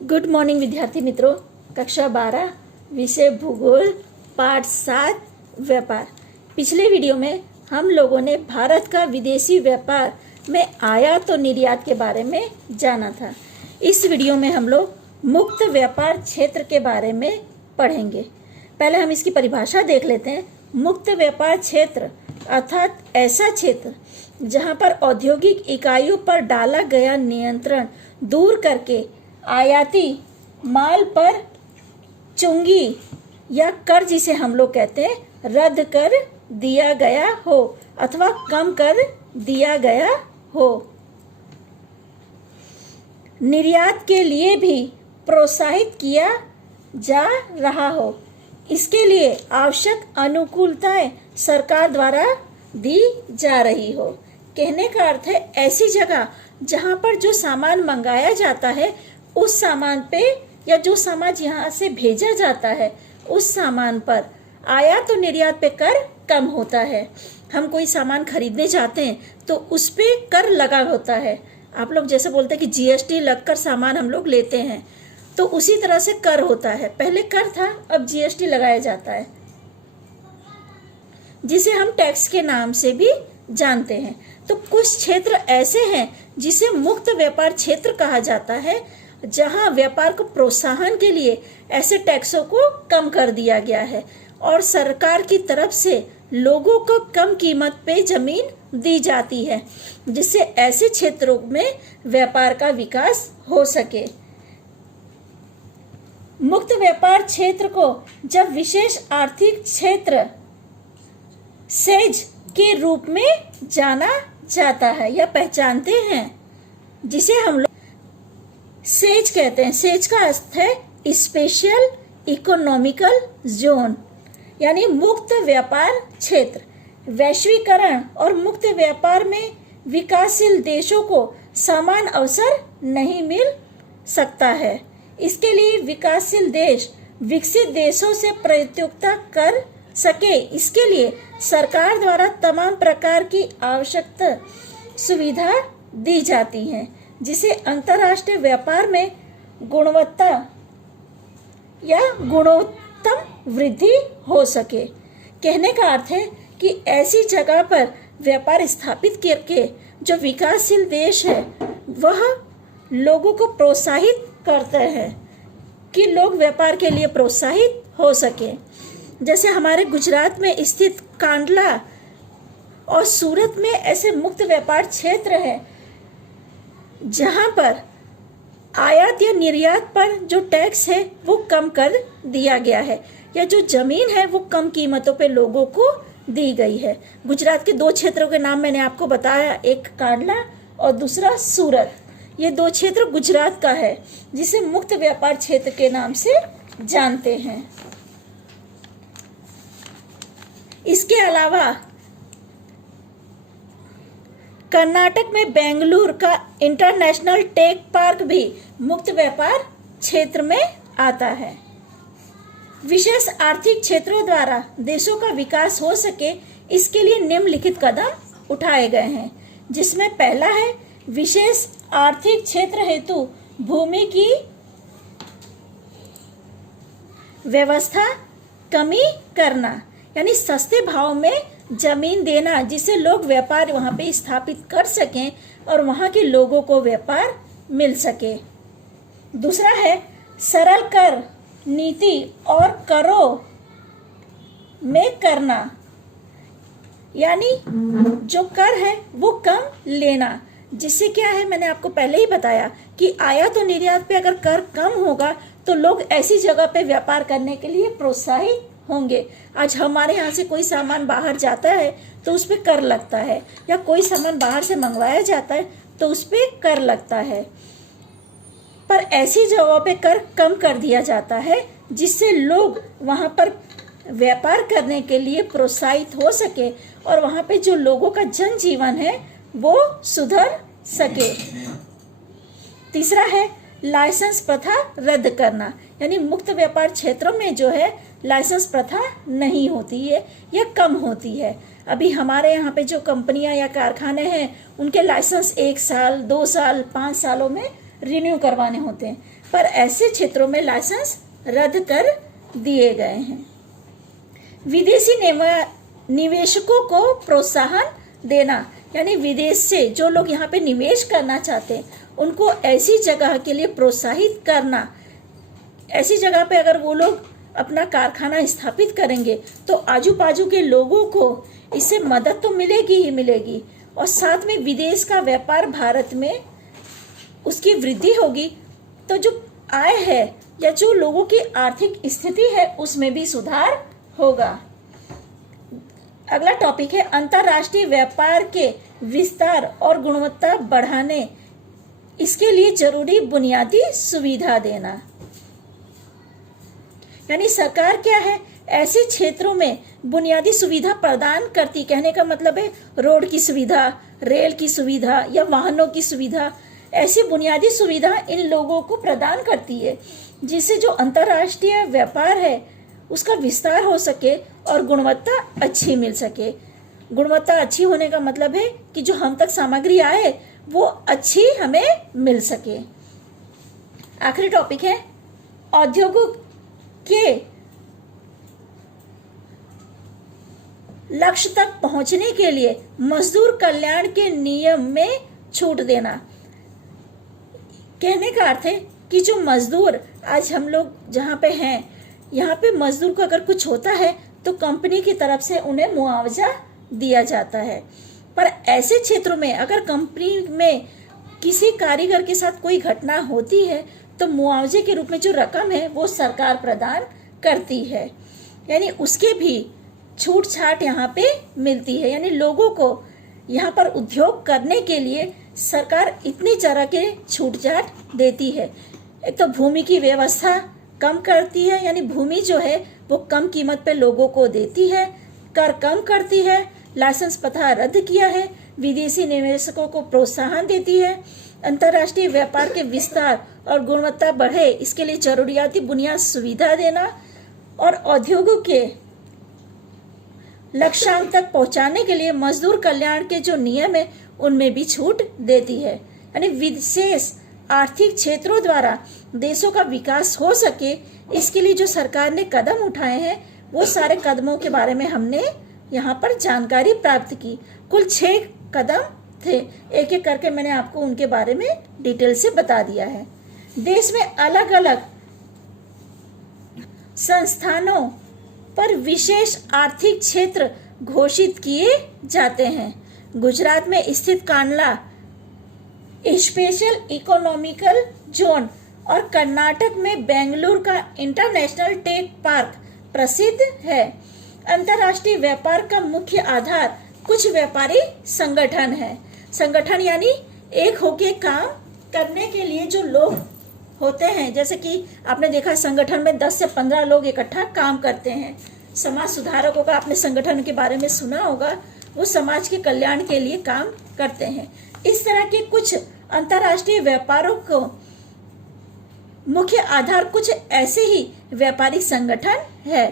Good morning विद्यार्थी मित्रों। कक्षा 12 विषय भूगोल पाठ 7 व्यापार। पिछले वीडियो में हम लोगों ने भारत का विदेशी व्यापार में आयात और निर्यात के बारे में जाना था। इस वीडियो में हम लोग मुक्त व्यापार क्षेत्र के बारे में पढ़ेंगे। पहले हम इसकी परिभाषा देख लेते हैं। मुक्त व्यापार क्षेत्र अर्थात ऐसा क्षेत्र जहां पर औद्योगिक इकाइयों पर डाला गया नियंत्रण दूर करके आयाती माल पर चुंगी या कर, जिसे हम लोग कहते हैं, रद्द कर दिया गया हो अथवा कम कर दिया गया हो। निर्यात के लिए भी प्रोत्साहित किया जा रहा हो। इसके लिए आवश्यक अनुकूलताएं सरकार द्वारा दी जा रही हो। कहने का अर्थ है ऐसी जगह जहां पर जो सामान मंगाया जाता है उस सामान पे या जो सामान यहाँ से भेजा जाता है उस सामान पर आयात और निर्यात पे कर कम होता है। हम कोई सामान खरीदने जाते हैं तो उस पे कर लगा होता है। आप लोग जैसे बोलते हैं कि जीएसटी लगकर सामान हम लोग लेते हैं, तो उसी तरह से कर होता है। पहले कर था, अब जीएसटी लगाया जाता है, जिसे हम टैक्स के नाम से भी जानते हैं। तो कुछ क्षेत्र ऐसे हैं जिसे मुक्त व्यापार क्षेत्र कहा जाता है, जहां व्यापार को प्रोत्साहन के लिए ऐसे टैक्सों को कम कर दिया गया है और सरकार की तरफ से लोगों को कम कीमत पे जमीन दी जाती है, जिससे ऐसे क्षेत्रों में व्यापार का विकास हो सके। मुक्त व्यापार क्षेत्र को जब विशेष आर्थिक क्षेत्र सेज के रूप में जाना जाता है या पहचानते हैं, जिसे हम लोग सेज कहते हैं। सेज का अर्थ है स्पेशल इकोनॉमिकल जोन, यानी मुक्त व्यापार क्षेत्र। वैश्वीकरण और मुक्त व्यापार में विकासशील देशों को समान अवसर नहीं मिल सकता है। इसके लिए विकासशील देश विकसित देशों से प्रतियोगिता कर सके, इसके लिए सरकार द्वारा तमाम प्रकार की आवश्यक सुविधा दी जाती हैं, जिसे अंतर्राष्ट्रीय व्यापार में गुणवत्ता या गुणोत्तम वृद्धि हो सके। कहने का अर्थ है कि ऐसी जगह पर व्यापार स्थापित करके जो विकासशील देश है वह लोगों को प्रोत्साहित करते हैं कि लोग व्यापार के लिए प्रोत्साहित हो सके। जैसे हमारे गुजरात में स्थित कांडला और सूरत में ऐसे मुक्त व्यापार क्षेत्र है, जहां पर आयात या निर्यात पर जो टैक्स है वो कम कर दिया गया है, या जो जमीन है वो कम कीमतों पे लोगों को दी गई है। गुजरात के दो क्षेत्रों के नाम मैंने आपको बताया, एक कांडला और दूसरा सूरत। ये दो क्षेत्र गुजरात का है, जिसे मुक्त व्यापार क्षेत्र के नाम से जानते हैं। इसके अलावा कर्नाटक में बेंगलुरु का इंटरनेशनल टेक पार्क भी मुक्त व्यापार क्षेत्र में आता है। विशेष आर्थिक क्षेत्रों द्वारा देशों का विकास हो सके, इसके लिए निम्नलिखित कदम उठाए गए हैं, जिसमें पहला है विशेष आर्थिक क्षेत्र हेतु भूमि की व्यवस्था कमी करना, यानी सस्ते भाव में जमीन देना, जिससे लोग व्यापार वहां पे स्थापित कर सकें और वहां के लोगों को व्यापार मिल सके। दूसरा है सरल कर नीति और करों में करना, यानी जो कर है वो कम लेना, जिससे क्या है, मैंने आपको पहले ही बताया कि आयात और निर्यात पे अगर कर कम होगा तो लोग ऐसी जगह पे व्यापार करने के लिए प्रोत्साहित होंगे। आज हमारे यहाँ से कोई सामान बाहर जाता है तो उस पे कर लगता है, या कोई सामान बाहर से मंगवाया जाता है तो उस पे कर लगता है, पर ऐसी जगहों पे कर कम कर दिया जाता है, जिससे लोग वहाँ पर व्यापार करने के लिए प्रोत्साहित हो सके और वहाँ पे जो लोगों का जनजीवन है वो सुधर सके। तीसरा है लाइसेंस प्रथा रद्द करना, यानी मुक्त व्यापार क्षेत्रों में जो है लाइसेंस प्रथा नहीं होती है या कम होती है। अभी हमारे यहाँ पे जो कंपनियां या कारखाने हैं उनके लाइसेंस 1 साल, 2 साल, 5 सालों में रिन्यू करवाने होते हैं, पर ऐसे क्षेत्रों में लाइसेंस रद्द कर दिए गए हैं। विदेशी निवेशकों को प्रोत्साहन देना, यानी विदेश से जो लोग यहाँ पे निवेश करना चाहते हैं उनको ऐसी जगह के लिए प्रोत्साहित करना। ऐसी जगह पे अगर वो लोग अपना कारखाना स्थापित करेंगे तो आजू बाजू के लोगों को इससे मदद तो मिलेगी ही मिलेगी, और साथ में विदेश का व्यापार भारत में उसकी वृद्धि होगी, तो जो आय है या जो लोगों की आर्थिक स्थिति है उसमें भी सुधार होगा। अगला टॉपिक है अंतर्राष्ट्रीय व्यापार के विस्तार और गुणवत्ता बढ़ाने, इसके लिए जरूरी बुनियादी सुविधा देना। यानी सरकार क्या है, ऐसे क्षेत्रों में बुनियादी सुविधा प्रदान करती, कहने का मतलब है रोड की सुविधा, रेल की सुविधा या वाहनों की सुविधा, ऐसी बुनियादी सुविधा इन लोगों को प्रदान करती है जिससे जो अंतर्राष्ट्रीय व्यापार है उसका विस्तार हो सके और गुणवत्ता अच्छी मिल सके। गुणवत्ता अच्छी होने का मतलब है कि जो हम तक सामग्री आए वो अच्छी हमें मिल सके। आखिरी टॉपिक है औद्योगिक के लक्ष्य तक पहुंचने के लिए मजदूर कल्याण के नियम में छूट देना। कहने का अर्थ है कि जो मजदूर आज हम लोग जहाँ पे हैं, यहाँ पे मजदूर को अगर कुछ होता है तो कंपनी की तरफ से उन्हें मुआवजा दिया जाता है, पर ऐसे क्षेत्रों में अगर कंपनी में किसी कारीगर के साथ कोई घटना होती है तो मुआवजे के रूप में जो रकम है वो सरकार प्रदान करती है, यानी उसके भी छूट छाट यहाँ पे मिलती है। यानी लोगों को यहाँ पर उद्योग करने के लिए सरकार इतनी तरह के छूट छाट देती है। एक तो भूमि की व्यवस्था कम करती है, यानी भूमि जो है वो कम कीमत पे लोगों को देती है, कर कम करती है, लाइसेंस प्रथा रद्द किया है, विदेशी निवेशकों को प्रोत्साहन देती है, अंतर्राष्ट्रीय व्यापार के विस्तार और गुणवत्ता बढ़े इसके लिए जरूरियाती बुनियादी सुविधा देना, और औद्योगिक के लक्ष्यांक तक पहुंचाने के लिए मजदूर कल्याण के जो नियम है उनमें भी छूट देती है। यानी विशेष आर्थिक क्षेत्रों द्वारा देशों का विकास हो सके इसके लिए जो सरकार ने कदम उठाए हैं वो सारे कदमों के बारे में हमने यहाँ पर जानकारी प्राप्त की। कुल 6 कदम थे, एक एक करके मैंने आपको उनके बारे में डिटेल से बता दिया है। देश में अलग अलग संस्थानों पर विशेष आर्थिक क्षेत्र घोषित किए जाते हैं। गुजरात में स्थित कांडला स्पेशल इकोनॉमिकल जोन और कर्नाटक में बेंगलुरु का इंटरनेशनल टेक पार्क प्रसिद्ध है। अंतर्राष्ट्रीय व्यापार का मुख्य आधार कुछ व्यापारी संगठन है। संगठन यानी एक होके काम करने के लिए जो लोग होते हैं, जैसे कि आपने देखा संगठन में 10 से 15 लोग इकट्ठा काम करते हैं। समाज सुधारकों का आपने संगठन के बारे में सुना होगा, वो समाज के कल्याण के लिए काम करते हैं। इस तरह के कुछ अंतर्राष्ट्रीय व्यापारों को मुख्य आधार कुछ ऐसे ही व्यापारिक संगठन है।